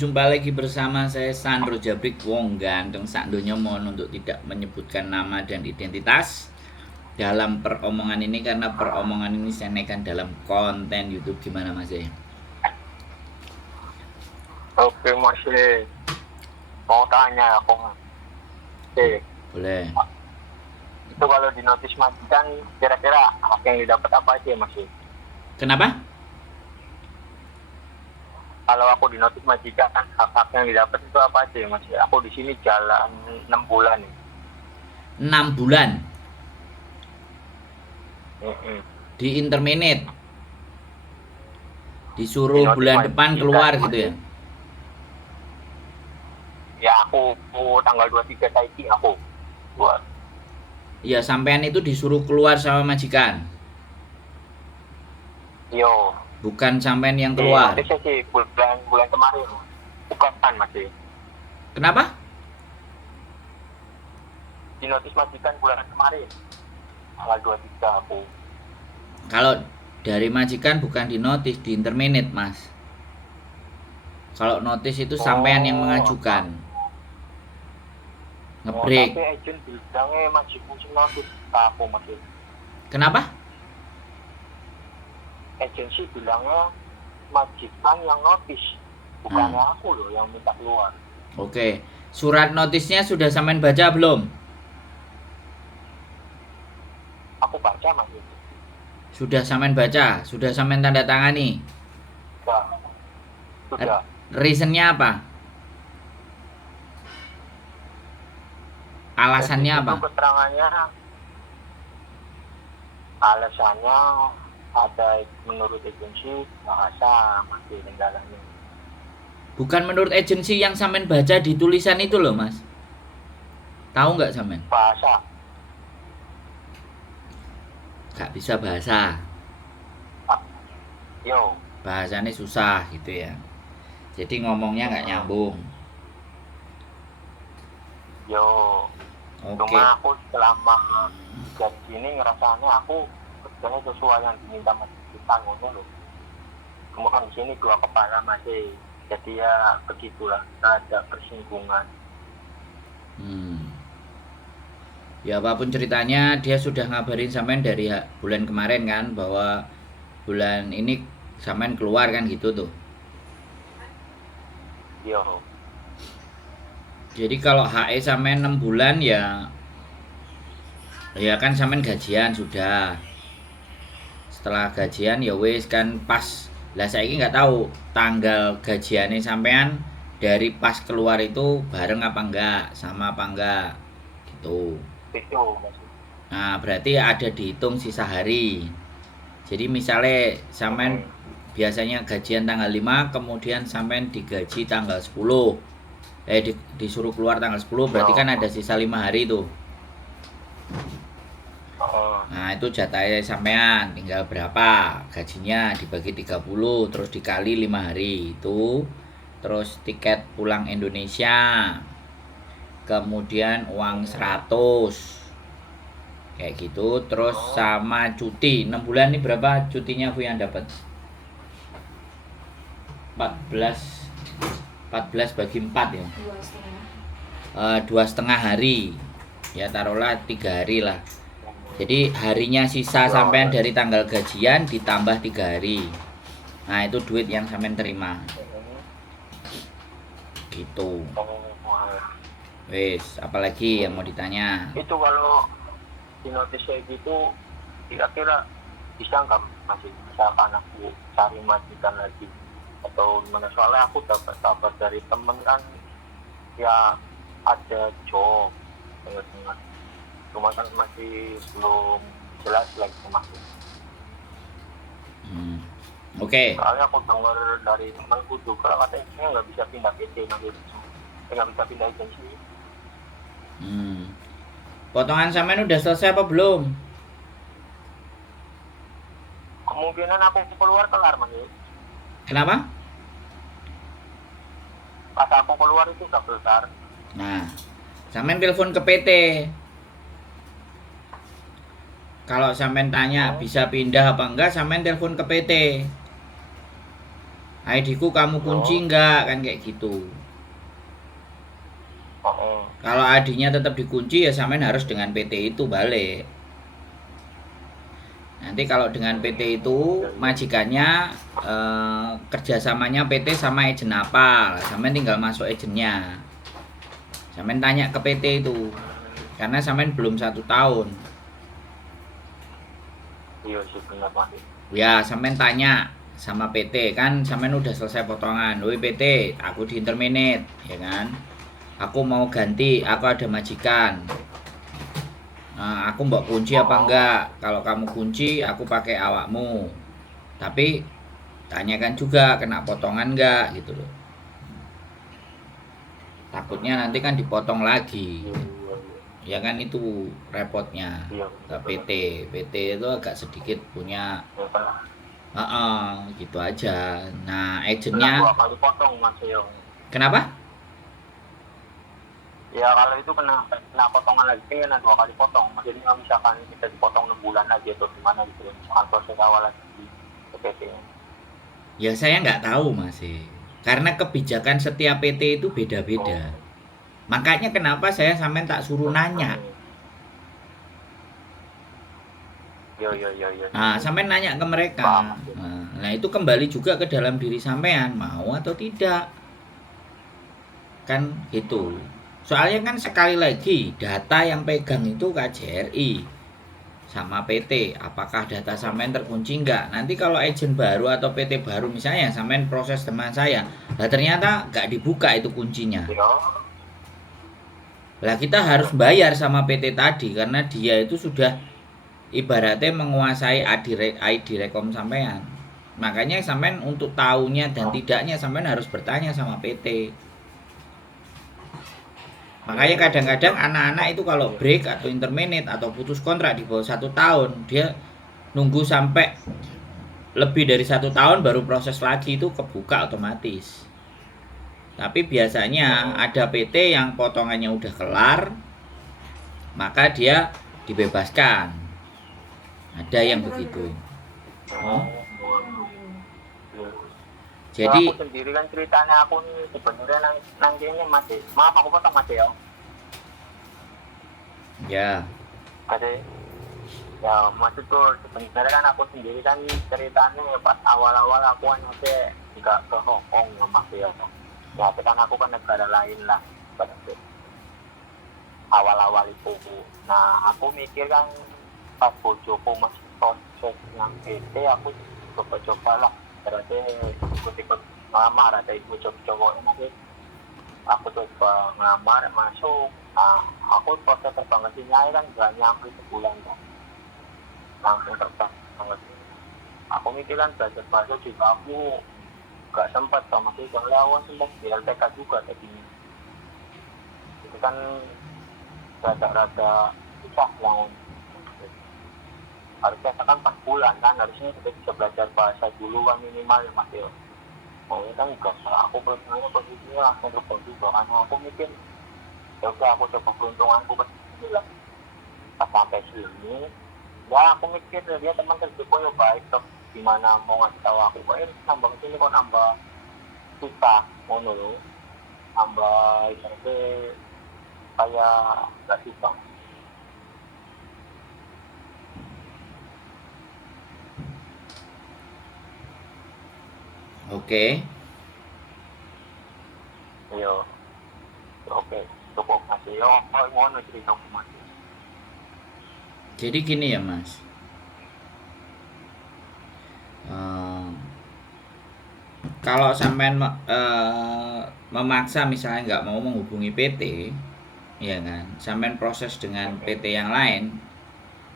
berjumpa lagi bersama saya Sandro Jabrik Wong Ganteng Sakdonya. Mohon untuk tidak menyebutkan nama dan identitas dalam peromongan ini karena peromongan ini saya naikkan dalam konten YouTube. Gimana Mas? Oke, masih mau tanya aku. Oke, Boleh. itu kalau di notis majikan kira-kira hak yang didapat apa aja masih? Kenapa? Kalau aku di notis majikan hak yang didapat itu apa aja masih? Aku di sini jalan 6 bulan nih. 6 bulan Mm-mm. di interminate. Di Disuruh notis bulan majikan, depan keluar gitu masih. ya. Ya aku tanggal 23 saiki aku buat. Iya, sampean itu disuruh keluar sama majikan. Yo, Bukan sampean yang di keluar. notisnya sih bulan kemarin. Bukan masih. Kenapa? Di notis majikan bulan kemarin. Tanggal 23 aku. Kalau dari majikan bukan di notis, di interminate Mas. Kalau notis itu sampean yang mengajukan. Ngebreak. Tapi agent bilangnya majikan sing notis aku masih. Kenapa? Agensi bilangnya majikan yang notis, bukannya aku loh yang minta keluar. Oke. Surat notisnya sudah sampean baca belum? Aku baca masih. Sudah sampean baca, sudah sampean tanda tangani. Sudah. Reasonnya apa? Alasannya Jadi apa? itu keterangannya, alasannya ada menurut agensi bahasa masih kendalanya. Bukan menurut agensi yang sampean baca di tulisan itu loh Mas. Tahu nggak sampean? Bahasa. Gak bisa bahasa. Yo, Bahasanya susah gitu ya. Jadi ngomongnya nggak nyambung. yo. Oke. Cuma aku selama gaji ini ngerasanya aku kerjanya sesuai yang diminta majikan ngono loh. Kemudian di sini dua kepala masih, jadi ya begitulah, ada persinggungan. Ya apapun ceritanya dia sudah ngabarin sampean dari bulan kemarin kan bahwa bulan ini sampean keluar kan gitu tuh. Yo, Jadi kalau HE sampean 6 bulan ya kan sampean gajian sudah. Setelah gajian ya wis kan pas. Lah saiki nggak tahu tanggal gajiannya sampean dari pas keluar itu bareng apa enggak, sama apa enggak gitu. itu masih. Nah, berarti ada dihitung sisa hari. Jadi misalnya sampean biasanya gajian tanggal 5, kemudian sampean digaji tanggal 10. Disuruh keluar tanggal 10, berarti kan ada sisa 5 hari tuh. Nah, itu jatahnya sampean tinggal berapa? Gajinya dibagi 30 terus dikali 5 hari itu. Terus tiket pulang Indonesia. Kemudian uang 100. Kayak gitu, terus sama cuti 6 bulan ini berapa cutinya Bu yang dapat? 14 bagi 4 ya. 2,5 hari. Ya taruhlah 3 hari lah. Jadi harinya sisa sampean dari tanggal gajian ditambah 3 hari. Nah, itu duit yang sampean terima. Gitu. Wes, apalagi yang mau ditanya? Itu kalau di notis kayak gitu, kira-kira bisa nggak masih, misalkan aku cari majikan lagi atau gimana? Soalnya aku dapat kabar dari temen kan ya ada job dengar-dengar, cuma kan masih belum jelas lagi masih. Oke. Soalnya aku dengar dari temanku juga katanya nggak bisa pindah PT nanti, nggak bisa pindah agensi. Potongan sampean udah selesai apa belum? Kemungkinan aku kelar masih. Kenapa? Pas aku keluar itu udah kelar. Nah, sampean telepon ke PT. Kalau sampean tanya bisa pindah apa enggak, sampean telepon ke PT. ID-ku kamu kunci enggak, kan kayak gitu. Oh, Kalau ID-nya tetap dikunci ya sampean harus dengan PT itu balik. Nanti kalau dengan PT itu majikannya kerjasamanya PT sama agent apa, sampean tinggal masuk agentnya. Sampean tanya ke PT itu, karena sampean belum 1 tahun. iya sih benar Mas. Ya, sampean tanya sama PT kan, sampean udah selesai potongan. Woi PT, aku di interminate, ya kan? Aku mau ganti, aku ada majikan. Nah, aku mbok kunci apa enggak? Kalau kamu kunci, aku pakai awakmu. Tapi tanyakan juga kena potongan enggak gitu loh. Takutnya nanti kan dipotong lagi. Iya, iya, Ya kan itu repotnya. iya, Ke benar. PT. PT itu agak sedikit punya Ya, pernah gitu aja. Nah, pernah agentnya 2 kali potong Mas Yo. kenapa? Ya kalau itu kena potongan lagi kena 2 kali potong. Jadi nggak misalkan kita dipotong 6 bulan lagi atau gimana gitu. Misalkan proses awal lagi di PT-nya. Ya saya nggak tahu masih. Karena kebijakan setiap PT itu Oh, beda-beda. Makanya kenapa saya sampai tak suruh nanya. yo yo yo yo. Nah, sampai nanya ke mereka. Paham Mas. Nah, itu kembali juga ke dalam diri sampean, mau atau tidak. Kan gitu. Soalnya kan sekali lagi, data yang pegang itu KJRI sama PT. Apakah data sampean terkunci enggak? Nanti kalau agent baru atau PT baru misalnya sampean proses teman saya, lah ternyata nggak dibuka itu kuncinya. Yo, Lah kita harus bayar sama PT tadi karena dia itu sudah ibaratnya menguasai ID rekom sampean. Makanya sampean untuk tahunya dan tidaknya sampean harus bertanya sama PT. Makanya kadang-kadang anak-anak itu kalau break atau interminate atau putus kontrak di bawah 1 tahun, dia nunggu sampai lebih dari 1 tahun baru proses lagi itu kebuka otomatis. Tapi biasanya ada PT yang potongannya udah kelar, maka dia dibebaskan. Ada yang begitu. oh, ya Jadi aku sendiri kan ceritanya aku nih sebenarnya nang kene Mas. Maaf aku potong Mas ya. ya, Mas, ya maksud tuh sebenarnya kan aku sendiri kan ceritanya pas awal-awal aku anaknya nggak ke Hong Kong Mas ya. Ya tapi kan aku kan negara lain lah pada awal-awal itu. Nah aku mikir kan pas bojoku masih proses yang PT aku coba-coba lah. Berarti ikut-ikut ngelamar ada ibu cowok-cowoknya nanti aku coba ngelamar masuk. Nah aku proses terbang ke sini kan nggak nyampe sebulan kan. Langsung terbang banget. Aku mikir kan belajar bahasa juga aku gak sempat sama sih soalnya aku sempat di LPK juga tadinya itu kan rada-rada susah yang harusnya kan 4 bulan kan harusnya kita bisa belajar bahasa dulu kan minimal ya Mas ya. Nah ini kan enggak, aku beruntungnya posisinya langsung terbang juga karena aku mikir ya udah aku coba peruntunganku ke sini lah. Pas sampai sini ya aku mikir dia teman kerjaku ya baik toh gimana mau ngasih tahu aku kok ini nambah sini kok nambah susah ngono lho nambah itu kayak gak susah. oke. Yo oke cukup masih yo ngono cerita masih. Jadi gini ya Mas. Eh, kalau sampean memaksa misalnya nggak mau menghubungi PT, ya kan, sampean proses dengan PT yang lain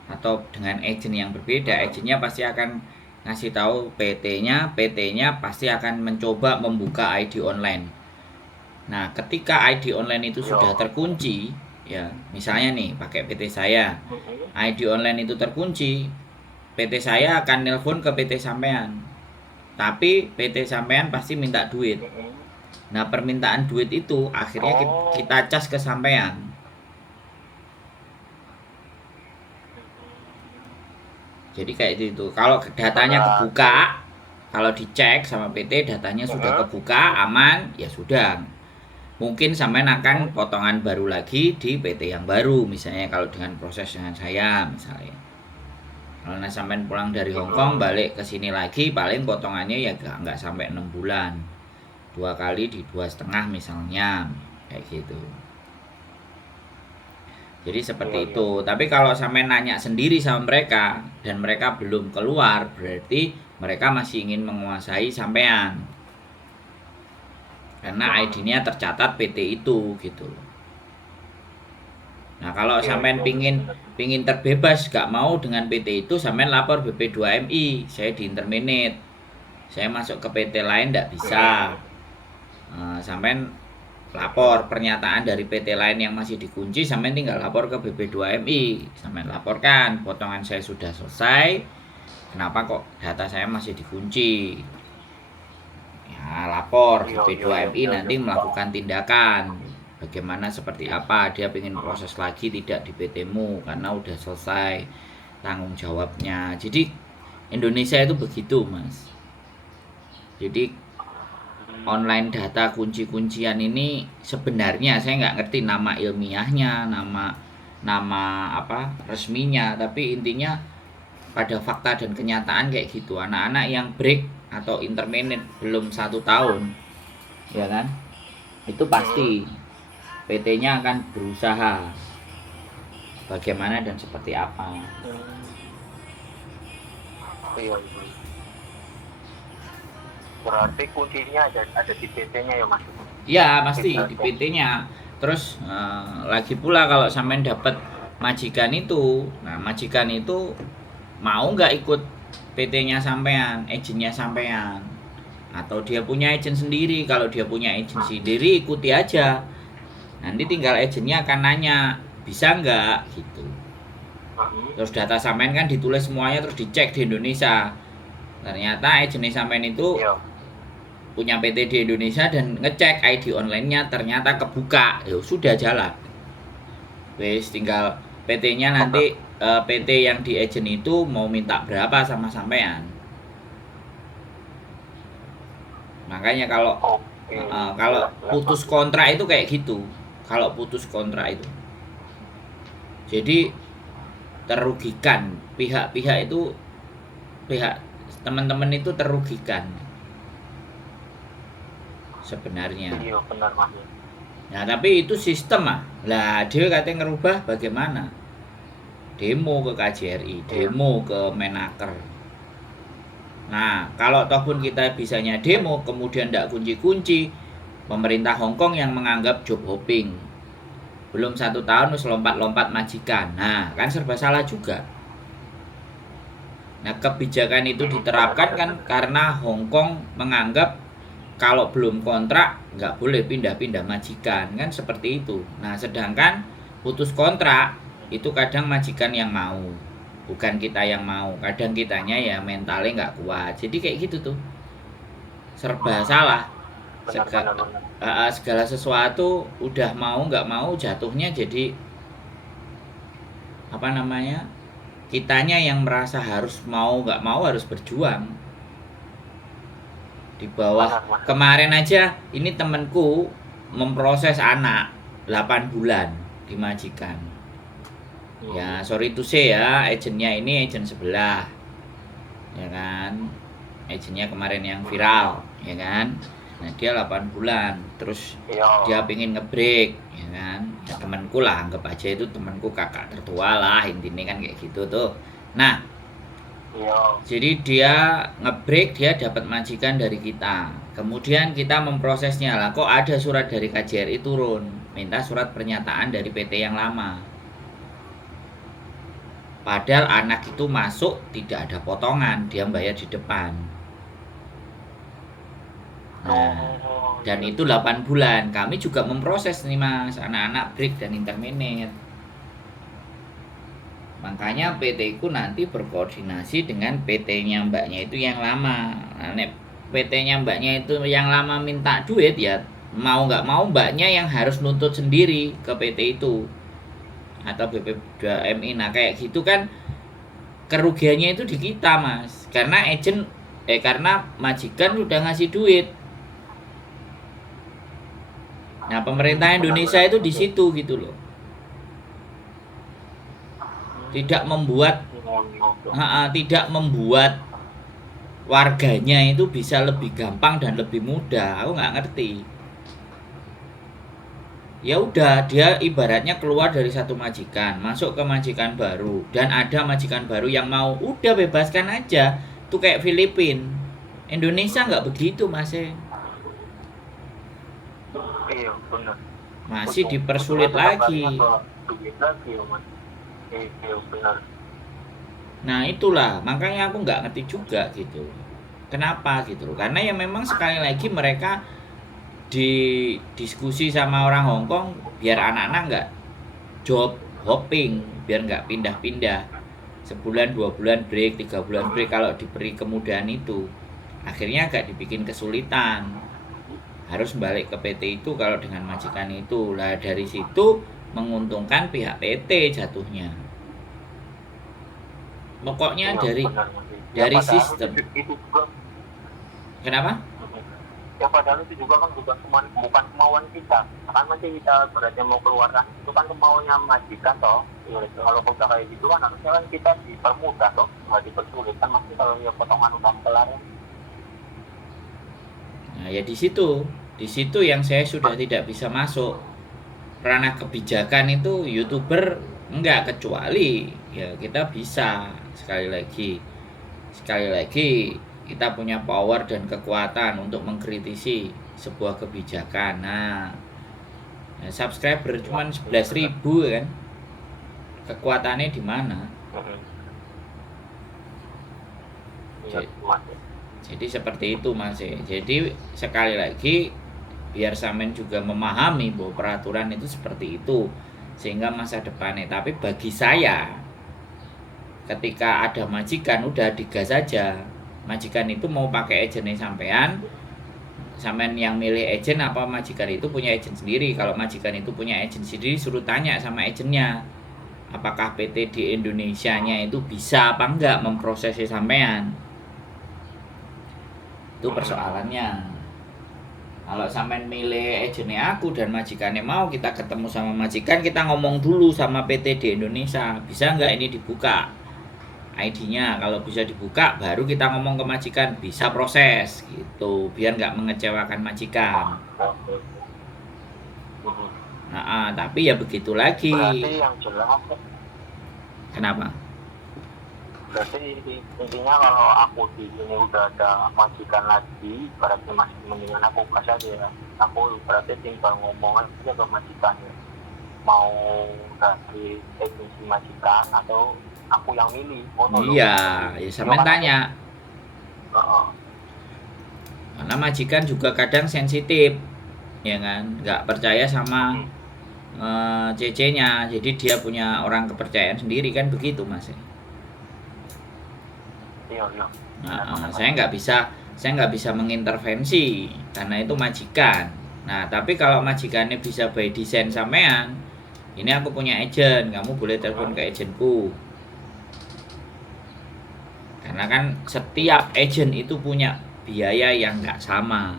atau dengan agent yang berbeda, agentnya pasti akan ngasih tahu PT-nya, PT-nya pasti akan mencoba membuka ID online. Nah, ketika ID online itu sudah terkunci, ya, misalnya nih pakai PT saya, ID online itu terkunci, PT saya akan nelpon ke PT sampean. Tapi PT sampean pasti minta duit. Nah, permintaan duit itu akhirnya kita cas ke sampean. Jadi kayak itu. Kalau datanya kebuka, kalau dicek sama PT datanya sudah kebuka, aman, ya sudah. Mungkin sampean akan potongan baru lagi di PT yang baru, misalnya kalau dengan proses dengan saya misalnya. Kalau sampean pulang dari Hongkong balik ke sini lagi, paling potongannya ya nggak sampai 6 bulan. 2 kali di 2,5 misalnya, kayak gitu. Jadi seperti itu. Tapi kalau sampean nanya sendiri sama mereka dan mereka belum keluar, berarti mereka masih ingin menguasai sampean. Karena ID-nya tercatat PT itu gitu. Nah, kalau sampean pingin terbebas gak mau dengan PT itu, sampean lapor BP2MI. Saya di interminate. Saya masuk ke PT lain ndak bisa. Sampean lapor pernyataan dari PT lain yang masih dikunci, sampean tinggal lapor ke BP2MI. Sampean laporkan potongan saya sudah selesai, kenapa kok data saya masih dikunci. Ya lapor BP2MI, nanti melakukan tindakan bagaimana, seperti apa, dia ingin proses lagi tidak di PT-mu karena udah selesai tanggung jawabnya. Jadi Indonesia itu begitu, Mas. Jadi online data kunci-kuncian ini sebenarnya saya nggak ngerti nama ilmiahnya, nama apa resminya, tapi intinya pada fakta dan kenyataan kayak gitu. Anak-anak yang break atau intermediate belum 1 tahun, ya kan, itu pasti PT-nya akan berusaha bagaimana dan seperti apa. Berarti kuncinya ada di PT-nya ya, Mas? Ya pasti di PT-nya. Terus lagi pula kalau sampean dapat majikan itu, nah majikan itu mau nggak ikut PT-nya sampean, agennya sampean, atau dia punya agen sendiri. Kalau dia punya agen sendiri, ikuti aja. Nanti tinggal agennya akan nanya, bisa nggak gitu. Terus data sampean kan ditulis semuanya, terus dicek di Indonesia. Ternyata agennya sampean itu punya PT di Indonesia dan ngecek ID online-nya ternyata kebuka, ya sudah jalan. Wes tinggal PT-nya nanti PT yang di agent itu mau minta berapa sama sampean. Makanya kalau putus kontrak itu kayak gitu. Kalau putus kontrak itu, jadi terugikan pihak-pihak itu, pihak teman-teman itu terugikan sebenarnya. Iya benar, Mas. Nah tapi itu sistem lah dia katanya ngerubah bagaimana, demo ke KJRI, demo ke Menaker. Nah kalau toh pun kita bisanya demo kemudian tidak kunci-kunci, pemerintah Hongkong yang menganggap job hopping, belum 1 tahun harus lompat-lompat majikan. Nah kan serba salah juga. Nah kebijakan itu diterapkan kan karena Hongkong menganggap kalau belum kontrak nggak boleh pindah-pindah majikan, kan seperti itu. Nah sedangkan putus kontrak itu kadang majikan yang mau, bukan kita yang mau. Kadang kitanya ya mentalnya nggak kuat, jadi kayak gitu tuh, serba salah. Segala sesuatu udah mau nggak mau jatuhnya jadi apa namanya, kitanya yang merasa harus mau nggak mau harus berjuang. Di bawah kemarin aja ini temenku memproses anak 8 bulan di majikan. Ya sorry to say ya, agennya ini agen sebelah, ya kan, agennya kemarin yang viral, ya kan. Nah dia 8 bulan terus dia pengen ngebreak, ya kan. Ya, temanku lah, anggap aja itu temanku, kakak tertua lah intinya kan kayak gitu tuh. Nah jadi dia ngebreak, dia dapat majikan dari kita, kemudian kita memprosesnya lah, kok ada surat dari KJRI turun minta surat pernyataan dari PT yang lama, padahal anak itu masuk tidak ada potongan, dia bayar di depan. Nah dan itu 8 bulan kami juga memproses nih Mas, anak-anak break dan interminate. Makanya PT ku nanti berkoordinasi dengan PT-nya mbaknya itu yang lama. Nah, PT-nya mbaknya itu yang lama minta duit, ya mau nggak mau mbaknya yang harus nuntut sendiri ke PT itu atau BP2MI. Nah kayak gitu kan kerugiannya itu di kita Mas, karena agent Karena majikan sudah ngasih duit. Nah, pemerintah Indonesia itu di situ gitu loh. Tidak membuat tidak membuat warganya itu bisa lebih gampang dan lebih mudah. Aku nggak ngerti. Ya udah, dia ibaratnya keluar dari satu majikan, masuk ke majikan baru, dan ada majikan baru yang mau, udah bebaskan aja. Tuh kayak Filipina. Indonesia nggak begitu, Mas. Iya, benar. Masih dipersulit lagi. Iya, benar. Nah itulah, makanya aku nggak ngerti juga gitu. Kenapa gitu loh? Karena ya memang sekali lagi mereka diskusi sama orang Hong Kong biar anak-anak nggak job hopping, biar nggak pindah-pindah. Sebulan, 2 bulan break, 3 bulan break kalau diberi kemudahan itu. Akhirnya agak dibikin kesulitan. Harus balik ke PT itu kalau dengan majikan itu. Lah dari situ menguntungkan pihak PT jatuhnya. Pokoknya dari sistem. Itu juga. Kenapa? Ya padahal itu juga kan bukan kemauan kita. Kan nanti kita berarti mau keluarkan itu kan kemauannya majikan toh. Kalau udah kayak gitu kan harusnya kan kita dipermudah toh, nggak dipersulit kan. Maksudnya kalau ya potongan udah kelar. Nah ya di situ yang saya sudah tidak bisa masuk. Ranah kebijakan itu YouTuber enggak, kecuali ya kita bisa sekali lagi kita punya power dan kekuatan untuk mengkritisi sebuah kebijakan. Nah, subscriber cuma 11.000 kan, kekuatannya di mana? Jadi seperti itu Mas. Jadi sekali lagi biar Samen juga memahami bahwa peraturan itu seperti itu sehingga masa depannya. Tapi bagi saya, ketika ada majikan udah digas saja. Majikan itu mau pakai agennya sampean yang milih agen apa majikan itu punya agen sendiri. Kalau majikan itu punya agen sendiri, suruh tanya sama agennya apakah PT di Indonesia nya itu bisa apa enggak memprosesnya sampean. Itu persoalannya. Kalau sampean milih agennya aku dan majikannya mau, kita ketemu sama majikan, kita ngomong dulu sama PT di Indonesia, bisa nggak ini dibuka ID-nya. Kalau bisa dibuka, baru kita ngomong ke majikan, bisa proses gitu, biar nggak mengecewakan majikan. Nah, tapi ya begitu lagi. Berarti yang jelas. Kenapa? Berarti intinya kalau aku di sini udah ada majikan lagi, berarti masih mendingan aku kasih aja ya. Aku berarti tinggal ngomong aja ke majikan ya. Mau dari agensi majikan atau aku yang milih. Iya, ya sampean tanya. Karena majikan juga kadang sensitif, ya kan, nggak percaya sama CC-nya, jadi dia punya orang kepercayaan sendiri kan begitu Mas. Nah, saya nggak bisa mengintervensi karena itu majikan. Nah, tapi kalau majikannya bisa by design sampean, ini aku punya agent, kamu boleh telepon ke agentku. Karena kan setiap agent itu punya biaya yang nggak sama.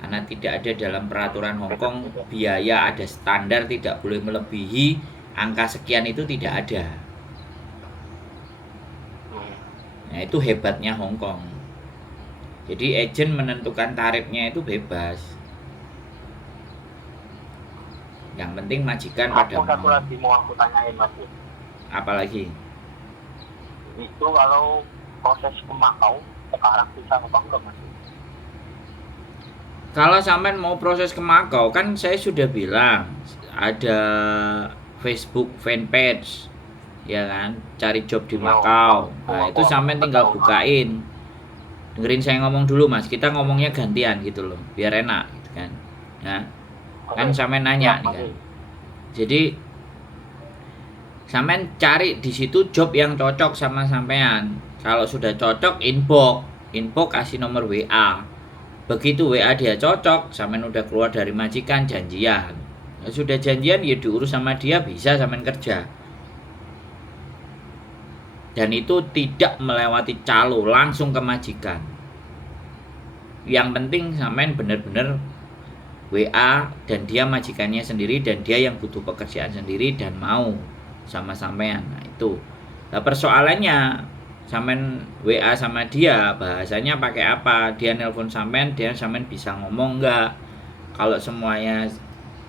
Karena tidak ada dalam peraturan Hong Kong biaya ada standar tidak boleh melebihi angka sekian, itu tidak ada. Nah, itu hebatnya Hong Kong. Jadi agent menentukan tarifnya itu bebas. Yang penting majikan pada mau. Satu lagi mau aku tanyain Mas. Apalagi? Itu kalau proses ke Makau sekarang bisa apa enggak Mas? Kalau sampean mau proses ke Makau, kan saya sudah bilang ada Facebook fanpage, ya kan, cari job di Makau. Nah, itu sampean tinggal bukain. Dengerin saya ngomong dulu Mas, kita ngomongnya gantian gitu loh, biar enak gitu kan. Nah, kan sampean nanya nih kan. Jadi sampean cari di situ job yang cocok sama sampean. Kalau sudah cocok, inbox kasih nomor WA. Begitu WA dia cocok, sampean udah keluar dari majikan, janjian. Nah, sudah janjian ya diurus sama dia, bisa sampean kerja. dan itu tidak melewati calo, langsung ke majikan. Yang penting sampean bener-bener WA dan dia majikannya sendiri dan dia yang butuh pekerjaan sendiri dan mau sama sampean. Nah itu. Nah persoalannya sampean WA sama dia bahasanya pakai apa? Dia nelpon sampean, dia sampean bisa ngomong enggak? Kalau semuanya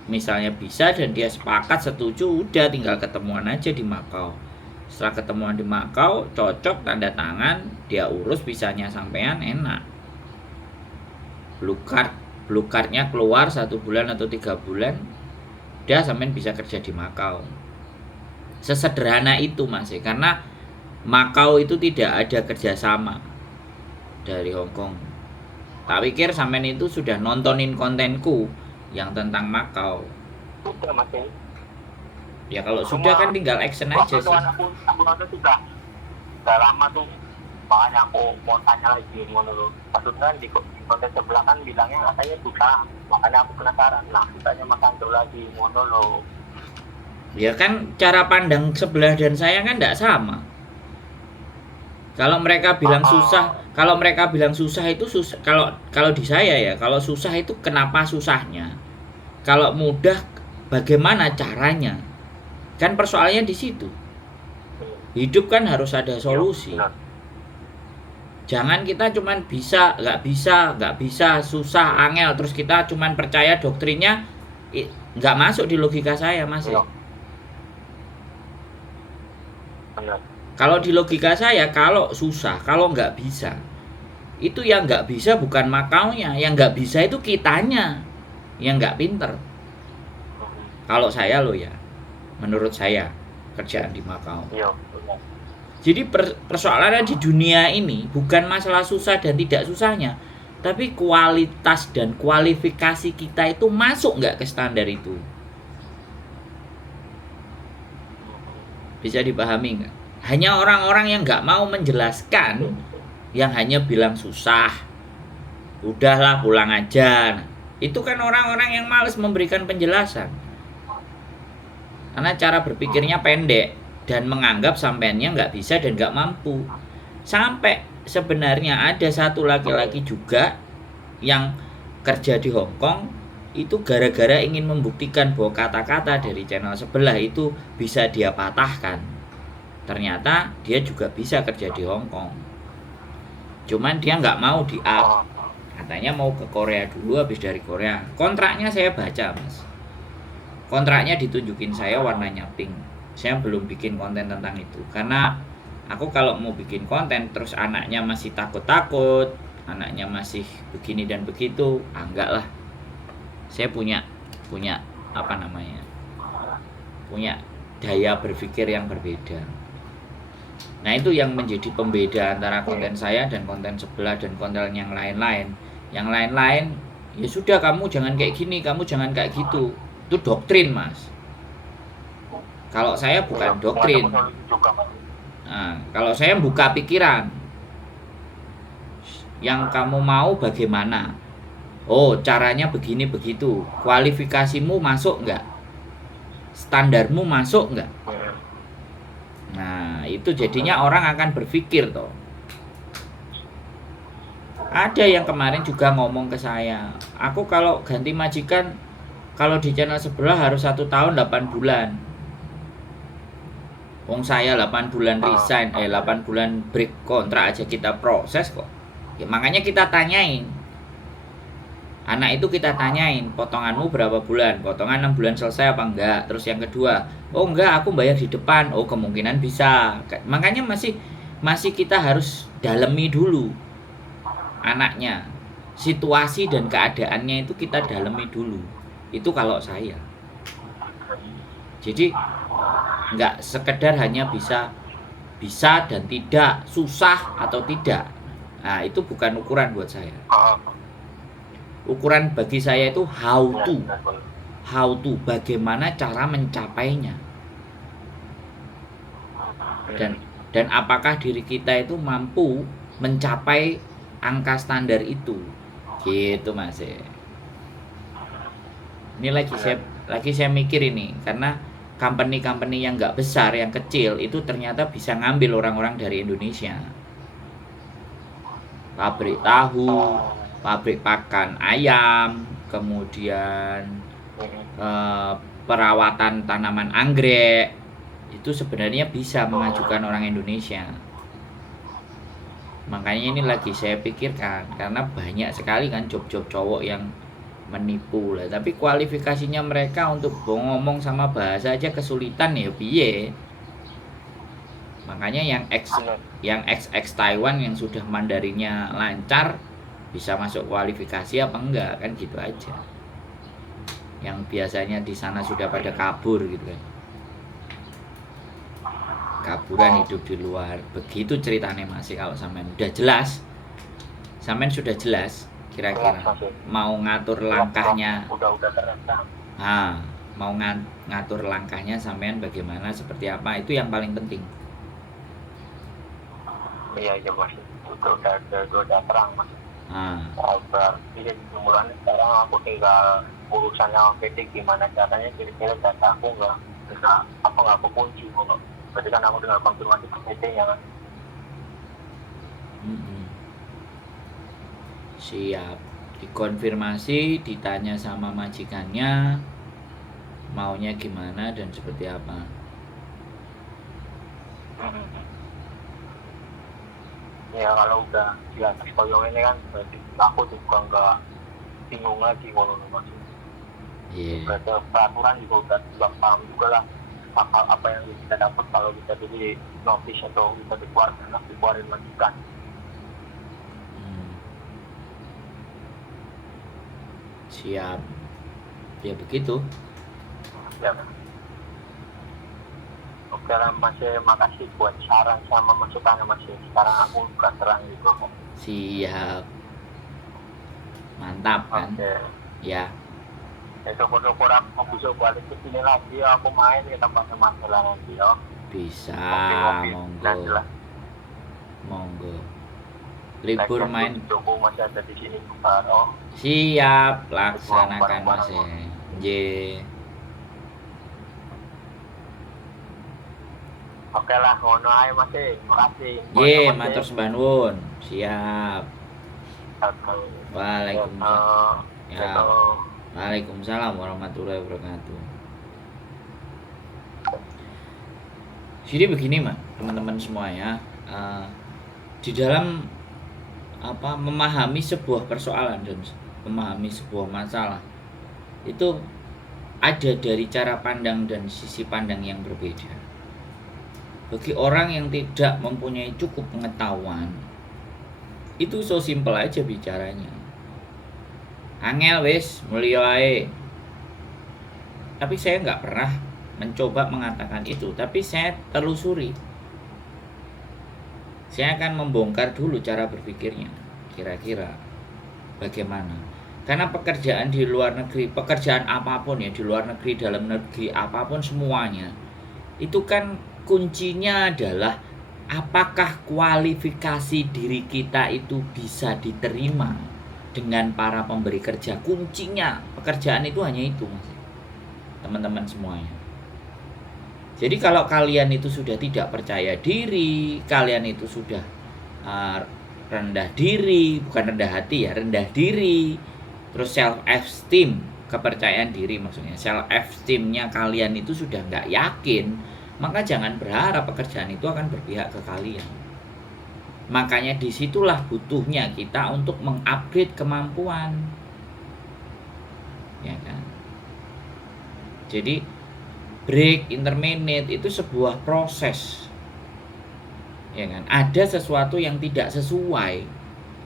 misalnya bisa dan dia sepakat setuju, udah tinggal ketemuan aja di Makau. Setelah ketemuan di Makau, cocok, tanda tangan, dia urus visanya sampean, enak. Blue cardnya keluar 1 bulan atau 3 bulan, udah sampean bisa kerja di Makau. Sesederhana itu Mas, karena Makau itu tidak ada kerjasama dari Hong Kong. Tak pikir sampean itu sudah nontonin kontenku yang tentang Makau. Sudah Mas. Ya kalau sudah kan tinggal action aja sih. Aku nonton sudah lama tuh, makanya aku mau tanya lagi menurut maksudnya di konten sebelah kan bilangnya katanya susah, makanya aku penasaran. Nah ditanya Mas Ando lagi monolog. Ya kan cara pandang sebelah dan saya kan tidak sama. Kalau mereka bilang susah, itu susah. Kalau di saya ya, kalau susah itu kenapa susahnya? Kalau mudah bagaimana caranya? Kan persoalannya di situ. Hidup kan harus ada solusi. Jangan kita cuman nggak bisa, susah, angel, terus kita cuman percaya doktrinnya, nggak masuk di logika saya Mas. Kalau di logika saya, kalau susah, kalau nggak bisa, itu yang nggak bisa bukan Makaunya, yang nggak bisa itu kitanya, yang nggak pinter. Kalau saya loh ya, menurut saya kerjaan di Makau. Jadi persoalannya di dunia ini bukan masalah susah dan tidak susahnya, tapi kualitas dan kualifikasi kita itu masuk nggak ke standar itu. Bisa dipahami nggak? Hanya orang-orang yang nggak mau menjelaskan, yang hanya bilang susah, udahlah pulang aja. Nah, itu kan orang-orang yang malas memberikan penjelasan. Karena cara berpikirnya pendek dan menganggap sampaiannya nggak bisa dan nggak mampu. Sampai sebenarnya ada satu laki-laki juga yang kerja di Hong Kong itu gara-gara ingin membuktikan bahwa kata-kata dari channel sebelah itu bisa dia patahkan. Ternyata dia juga bisa kerja di Hong Kong. Cuman dia nggak mau di-up. Katanya mau ke Korea dulu, habis dari Korea. Kontraknya saya baca Mas. Kontraknya ditunjukin saya warnanya pink. Saya belum bikin konten tentang itu karena aku kalau mau bikin konten terus anaknya masih takut-takut, anaknya masih begini dan begitu, enggak lah. Saya punya punya daya berpikir yang berbeda. Nah itu yang menjadi pembeda antara konten saya dan konten sebelah dan konten yang lain-lain. Yang lain-lain ya sudah, kamu jangan kayak gini, kamu jangan kayak gitu. Itu doktrin Mas. Kalau saya bukan doktrin. Nah, kalau saya buka pikiran. Yang kamu mau bagaimana? Oh, caranya begini begitu. Kualifikasimu masuk enggak? Standarmu masuk enggak? Nah, itu jadinya orang akan berpikir toh. Ada yang kemarin juga ngomong ke saya, aku kalau ganti majikan, kalau di channel sebelah harus 1 tahun 8 bulan. Wong saya 8 bulan resign, 8 bulan break kontrak aja kita proses kok. Ya makanya kita tanyain. Anak itu kita tanyain, potonganmu berapa bulan? Potongan 6 bulan selesai apa enggak? Terus yang kedua, oh enggak, aku bayar di depan. Oh, kemungkinan bisa. Makanya masih kita harus dalemi dulu anaknya. Situasi dan keadaannya itu kita dalemi dulu. Itu kalau saya. Jadi enggak sekedar hanya bisa dan tidak, susah atau tidak. Nah, itu bukan ukuran buat saya. Ukuran bagi saya itu how to, bagaimana cara mencapainya, dan apakah diri kita itu mampu mencapai angka standar itu, gitu Mas. Ini lagi saya mikir ini karena company-company yang nggak besar, yang kecil itu ternyata bisa ngambil orang-orang dari Indonesia. Pabrik tahu, pabrik pakan ayam, kemudian eh, perawatan tanaman anggrek, itu sebenarnya bisa mengajukan orang Indonesia. Makanya ini lagi saya pikirkan, karena banyak sekali kan job-job cowok yang menipu lah, tapi kualifikasinya mereka untuk ngomong sama bahasa aja kesulitan ya piye. Makanya yang ex Taiwan yang sudah Mandarinnya lancar bisa masuk kualifikasi apa enggak, kan gitu aja. Yang biasanya di sana sudah pada kabur gitu kan, kaburan hidup di luar. Begitu ceritanya masih. Kalau sampean udah jelas, sampean sudah jelas kira-kira mau ngatur langkahnya, udah terasa. mau ngatur langkahnya sampean bagaimana, seperti apa, itu yang paling penting. Iya Mas, itu udah terang Mas. Berarti mulanya sekarang aku tinggal urusannya PT, gimana caranya kira-kira data aku nggak kekunci. Berarti kan aku tinggal konfirmasi ke PT nya kan. Siap, dikonfirmasi, ditanya sama majikannya maunya gimana dan seperti apa. Ya kalau udah jelas koyong ini kan berarti aku juga nggak bingung lagi kalau Mas. Berarti peraturan juga udah paham juga lah apa yang kita dapat kalau kita jadi notice atau kita dikeluarin majikan. Siap, ya begitu ya. Oke lah Mas, makasih buat saran sama masukannya Mas. Sekarang aku bukan terang gitu. Siap, mantap kan. Ya, syukur-syukur aku bisa balik ke sini lagi, aku main di tempatnya Mas nanti ya. Bisa, monggo. Libur main. Joko masih ada di sini Baro. Siap, laksanakan Mas. J. Oke lah, ngono ae Mas. Makasih. Matur sembah nuwun. Siap. Waalaikumsalam. Ya. Waalaikumsalam warahmatullahi wabarakatuh. Jadi begini Mas, teman-teman semua ya. Di dalam memahami sebuah persoalan dan memahami sebuah masalah itu ada dari cara pandang dan sisi pandang yang berbeda. Bagi orang yang tidak mempunyai cukup pengetahuan, itu so simple aja bicaranya. Angel wis, mulya ae. Tapi saya nggak pernah mencoba mengatakan itu, tapi saya telusuri. Saya akan membongkar dulu cara berpikirnya, kira-kira bagaimana. Karena pekerjaan di luar negeri, pekerjaan apapun ya, di luar negeri, dalam negeri, apapun semuanya, itu kan kuncinya adalah apakah kualifikasi diri kita itu bisa diterima dengan para pemberi kerja. Kuncinya pekerjaan itu hanya itu, Mas. Teman-teman semuanya. Jadi kalau kalian itu sudah tidak percaya diri, kalian itu sudah rendah diri, bukan rendah hati ya, rendah diri, terus self esteem, kepercayaan diri maksudnya, self esteemnya kalian itu sudah nggak yakin, maka jangan berharap pekerjaan itu akan berpihak ke kalian. Makanya disitulah butuhnya kita untuk mengupgrade kemampuan, ya kan. Jadi break, intermediate itu sebuah proses, ya kan. Ada sesuatu yang tidak sesuai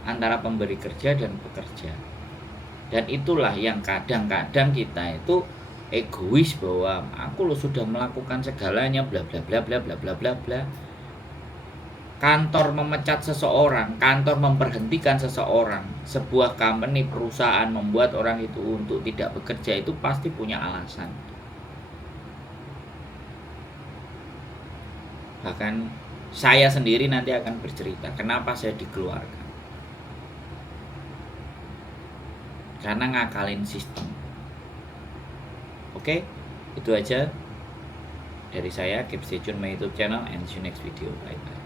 antara pemberi kerja dan pekerja, dan itulah yang kadang-kadang kita itu egois bahwa aku lo sudah melakukan segalanya, bla bla bla bla bla bla bla bla. Kantor memecat seseorang, kantor memberhentikan seseorang, sebuah company, perusahaan membuat orang itu untuk tidak bekerja, itu pasti punya alasan. Bahkan saya sendiri nanti akan bercerita kenapa saya dikeluarkan. Karena ngakalin sistem. Oke, itu aja. Dari saya, keep stay tune my YouTube channel and see you next video. Bye bye.